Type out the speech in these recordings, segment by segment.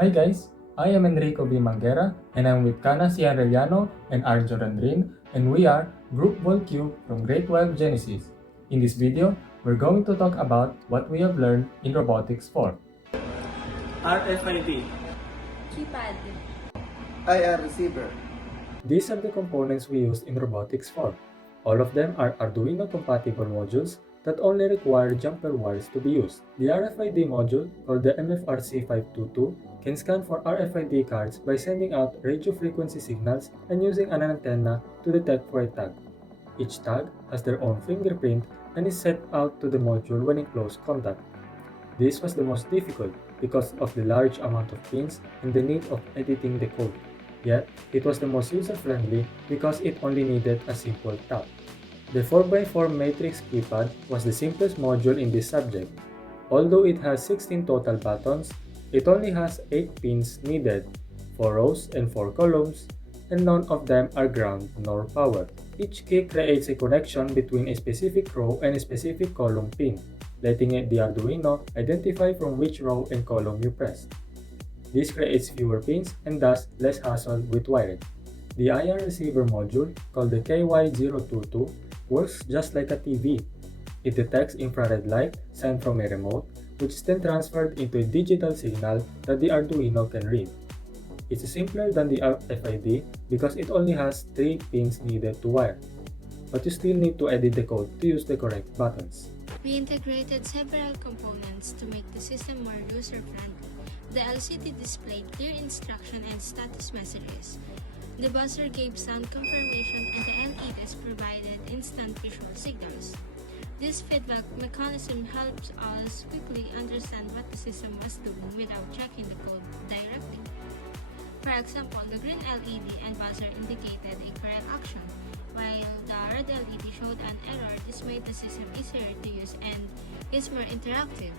Hi guys, I am Enrico B. Manguerra and I'm with Kana C. Arellano and Andrin and we are Group Ball Cube from Grade 12 Genesis. In this video, we're going to talk about what we have learned in Robotics 4. RFID, Keypad, IR receiver, These are the components we used in Robotics 4. All of them are Arduino compatible modules that only require jumper wires to be used. The RFID module, called the MFRC522, can scan for RFID cards by sending out radio frequency signals and using an antenna to detect for a tag. Each tag has their own fingerprint and is set out to the module when in close contact. This was the most difficult because of the large amount of pins and the need of editing the code. Yet, it was the most user-friendly because it only needed a simple tap. The 4x4 matrix keypad was the simplest module in this subject. Although it has 16 total buttons, it only has 8 pins needed, 4 rows and 4 columns, and none of them are ground nor powered. Each key creates a connection between a specific row and a specific column pin, letting the Arduino identify from which row and column you pressed. This creates fewer pins and thus less hassle with wiring. The IR receiver module, called the KY022, works just like a TV. It detects infrared light sent from a remote, which is then transferred into a digital signal that the Arduino can read. It's simpler than the RFID because it only has 3 pins needed to wire, but you still need to edit the code to use the correct buttons. we integrated several components to make the system more user-friendly. The LCD displayed clear instruction and status messages. The buzzer gave sound confirmation and the LEDs provided instant visual signals. This feedback mechanism helps us quickly understand what the system was doing without checking the code directly. For example, the green LED and buzzer indicated a correct action, while the red LED showed an error. This made the system easier to use and is more interactive.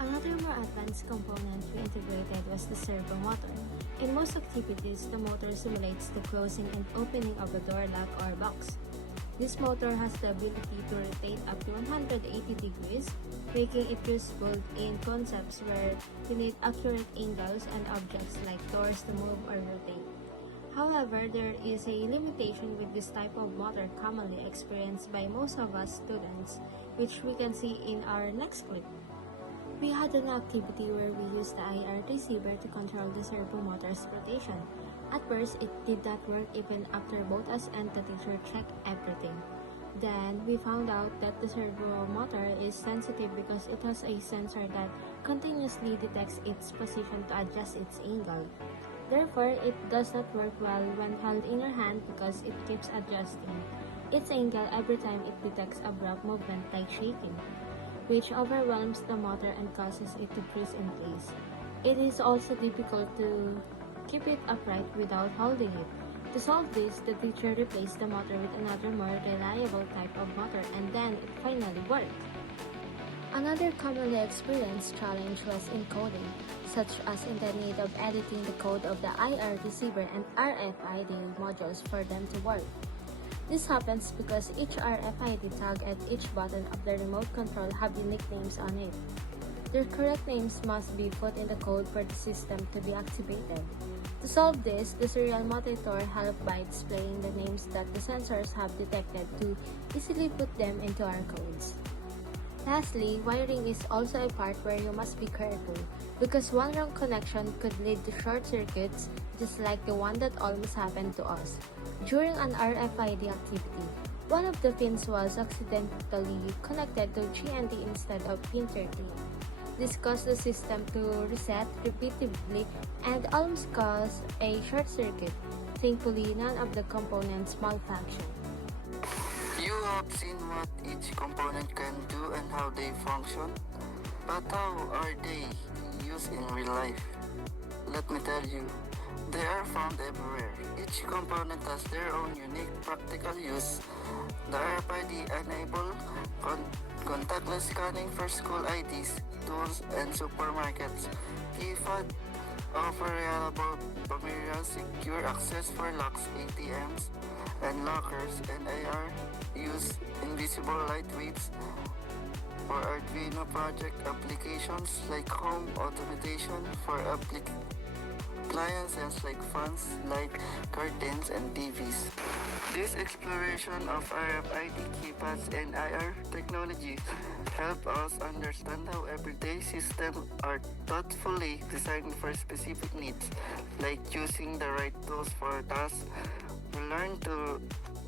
Another more advanced component we integrated was the servo motor. In most activities, the motor simulates the closing and opening of a door lock or box. This motor has the ability to rotate up to 180 degrees, making it useful in concepts where you need accurate angles and objects like doors to move or rotate. However, there is a limitation with this type of motor commonly experienced by most of us students, which we can see in our next clip. We had an activity where we used the IR receiver to control the servo motor's rotation. At first, it did not work even after both us and the teacher checked everything. Then, we found out that the servo motor is sensitive because it has a sensor that continuously detects its position to adjust its angle. Therefore, it does not work well when held in your hand because it keeps adjusting its angle every time it detects abrupt movement like shaking, which overwhelms the motor and causes it to freeze in place. It is also difficult to keep it upright without holding it. To solve this, the teacher replaced the motor with another more reliable type of motor and then it finally worked. Another commonly experienced challenge was in coding, such as in the need of editing the code of the IR receiver and RFID modules for them to work. This happens because each RFID tag and each button of the remote control have unique names on it. Their correct names must be put in the code for the system to be activated. To solve this, the serial monitor helped by displaying the names that the sensors have detected to easily put them into our codes. Lastly, wiring is also a part where you must be careful because one wrong connection could lead to short circuits just like the one that almost happened to us. During an RFID activity, one of the pins was accidentally connected to GND instead of pin 13. This caused the system to reset repeatedly and almost caused a short circuit. Thankfully, none of the components malfunctioned. You have seen what each component can do and how they function, but how are they used in real life? Let me tell you, they are found everywhere. Each component has their own unique practical use. The RFID enable contactless scanning for school IDs, tools, and supermarkets. Keypad offer reliable, familiar, secure access for locks, ATMs, and lockers, and IR use invisible light waves for Arduino project applications like home automation for appliances like fans, light, curtains, and TVs. This exploration of RFID keypads and IR technology help us understand how everyday systems are thoughtfully designed for specific needs, like choosing the right tools for tasks. We learn to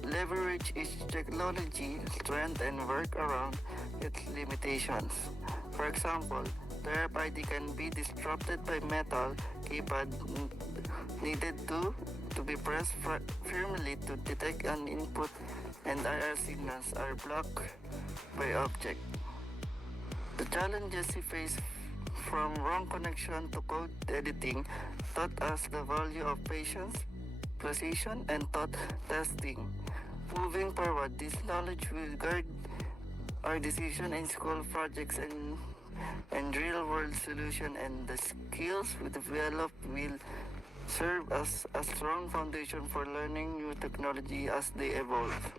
leverage each technology strength and work around its limitations. For example, the RFID can be disrupted by metal keypad needed to be pressed firmly to detect an input, and IR signals are blocked by object. The challenges we face from wrong connection to code editing taught us the value of patience, precision, and thought testing. Moving forward, this knowledge will guide our decision in school projects and real-world solution, and the skills we develop will serve as a strong foundation for learning new technology as they evolve.